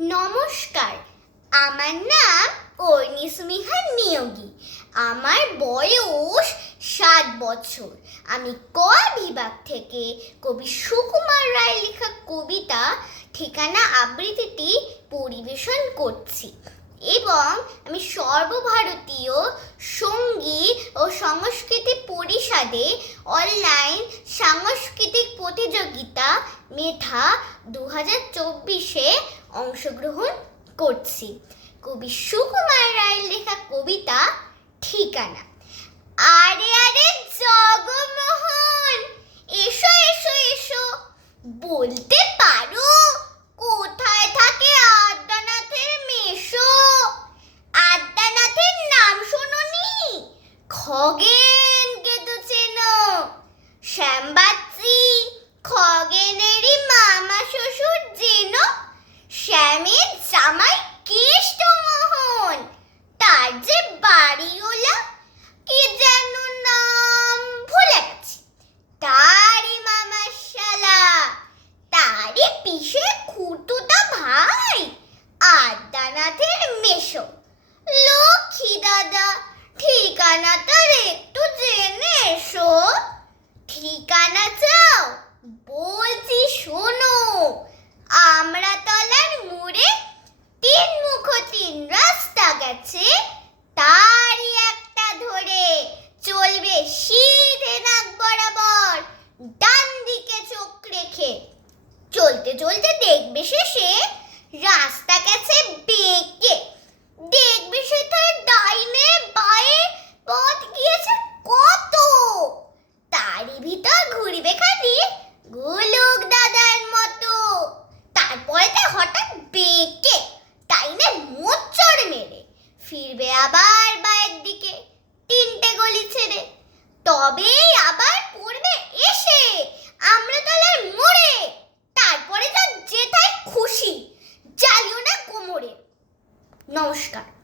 নমস্কার। আমার নাম অর্নিসমিহা নিয়োগী। আমার বয়স সাত বছর। আমি ক বিভাগ থেকে কবি সুকুমার রায় লেখা কবিতা ঠিকানা আবৃত্তিটি পরিবেশন করছি এবং আমি সর্বভারতীয় সংগীত ও সংস্কৃতি পরিষদে অনলাইন সাংস্কৃতিক প্রতিযোগিতা মেধা দু হাজার চব্বিশে অংশগ্রহণ করছি। কবি সুকুমার রায়ের লেখা কবিতা ঠিকানা। আরে চলতে দেখবে শেষে? রাস্তা গেছে বেঁকে। দেখবে সে তার ডাইনে বায়ে পথ গিয়েছে কত? তারই ভিতর ঘুরবে খালি গোলক দাদার মতো। তারপরে তো হঠাৎ বেঁকে টাইনে মোচড় মেরে ফিরবে আবার বায়ের দিকে, তিনটে গলি ছেড়ে। তবেই নমস্কার।